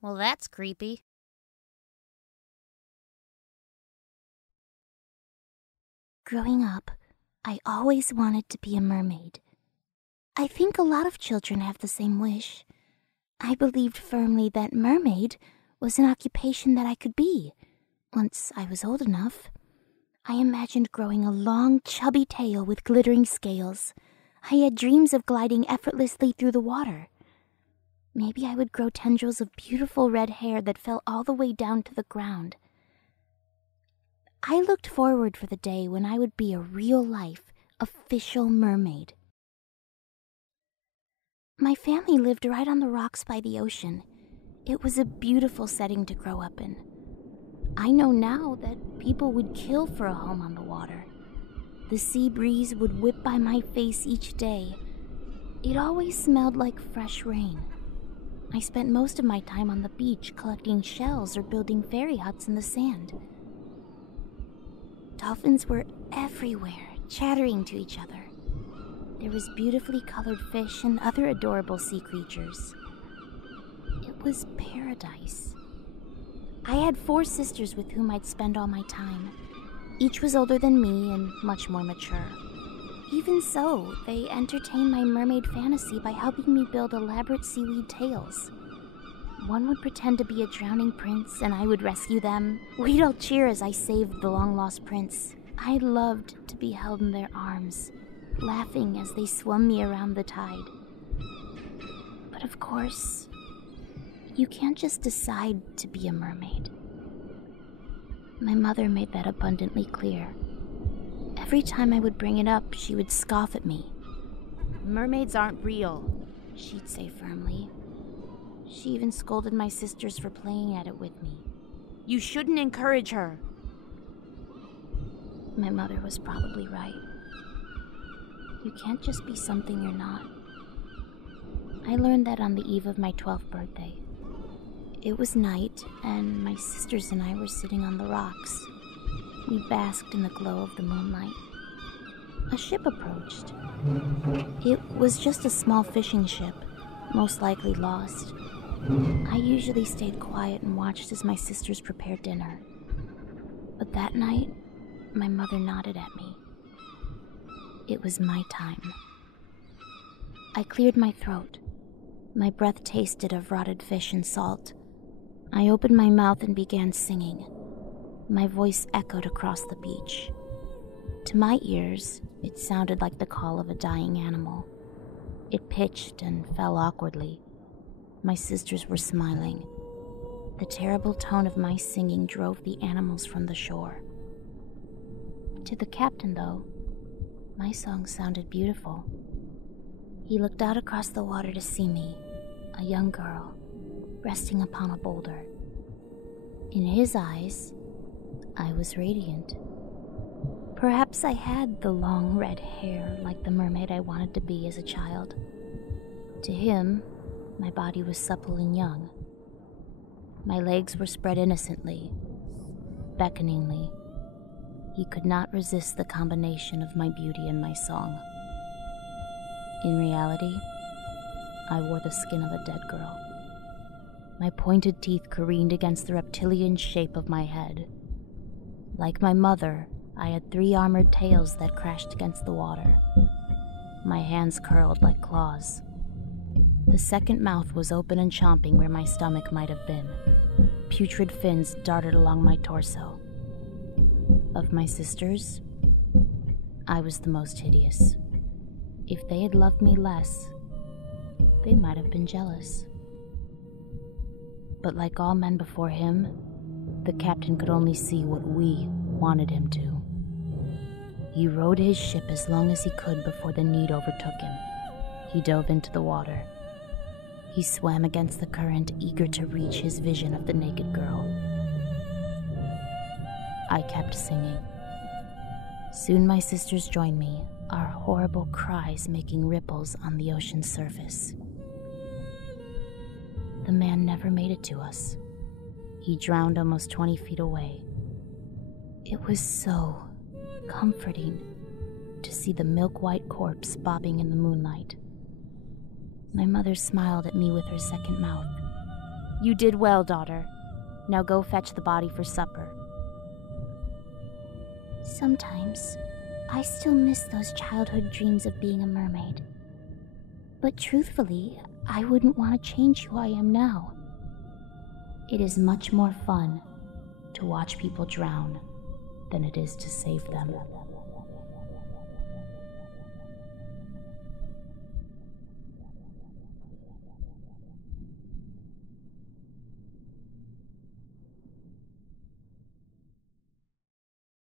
Well, that's creepy. Growing up, I always wanted to be a mermaid. I think a lot of children have the same wish. I believed firmly that mermaid was an occupation that I could be. Once I was old enough, I imagined growing a long, chubby tail with glittering scales. I had dreams of gliding effortlessly through the water. Maybe I would grow tendrils of beautiful red hair that fell all the way down to the ground. I looked forward for the day when I would be a real-life, official mermaid. My family lived right on the rocks by the ocean. It was a beautiful setting to grow up in. I know now that people would kill for a home on the water. The sea breeze would whip by my face each day. It always smelled like fresh rain. I spent most of my time on the beach collecting shells or building fairy huts in the sand. Dolphins were everywhere, chattering to each other. There was beautifully colored fish and other adorable sea creatures. It was paradise. I had 4 sisters with whom I'd spend all my time. Each was older than me and much more mature. Even so, they entertained my mermaid fantasy by helping me build elaborate seaweed tails. One would pretend to be a drowning prince, and I would rescue them. We'd all cheer as I saved the long-lost prince. I loved to be held in their arms, laughing as they swum me around the tide. But of course, you can't just decide to be a mermaid. My mother made that abundantly clear. Every time I would bring it up, she would scoff at me. Mermaids aren't real, she'd say firmly. She even scolded my sisters for playing at it with me. You shouldn't encourage her. My mother was probably right. You can't just be something you're not. I learned that on the eve of my 12th birthday. It was night, and my sisters and I were sitting on the rocks. We basked in the glow of the moonlight. A ship approached. It was just a small fishing ship, most likely lost. I usually stayed quiet and watched as my sisters prepared dinner. But that night, my mother nodded at me. It was my time. I cleared my throat. My breath tasted of rotted fish and salt. I opened my mouth and began singing. My voice echoed across the beach. To my ears, it sounded like the call of a dying animal. It pitched and fell awkwardly. My sisters were smiling. The terrible tone of my singing drove the animals from the shore. To the captain, though, my song sounded beautiful. He looked out across the water to see me, a young girl, resting upon a boulder. In his eyes, I was radiant. Perhaps I had the long red hair like the mermaid I wanted to be as a child. To him, my body was supple and young. My legs were spread innocently, beckoningly. He could not resist the combination of my beauty and my song. In reality, I wore the skin of a dead girl. My pointed teeth careened against the reptilian shape of my head. Like my mother, I had 3 armored tails that crashed against the water. My hands curled like claws. The second mouth was open and chomping where my stomach might have been. Putrid fins darted along my torso. Of my sisters, I was the most hideous. If they had loved me less, they might have been jealous. But like all men before him, the captain could only see what we wanted him to. He rowed his ship as long as he could before the need overtook him. He dove into the water. He swam against the current, eager to reach his vision of the naked girl. I kept singing. Soon my sisters joined me, our horrible cries making ripples on the ocean's surface. The man never made it to us. He drowned almost 20 feet away. It was so comforting to see the milk-white corpse bobbing in the moonlight. My mother smiled at me with her second mouth. You did well, daughter. Now go fetch the body for supper. Sometimes, I still miss those childhood dreams of being a mermaid. But truthfully, I wouldn't want to change who I am now. It is much more fun to watch people drown than it is to save them.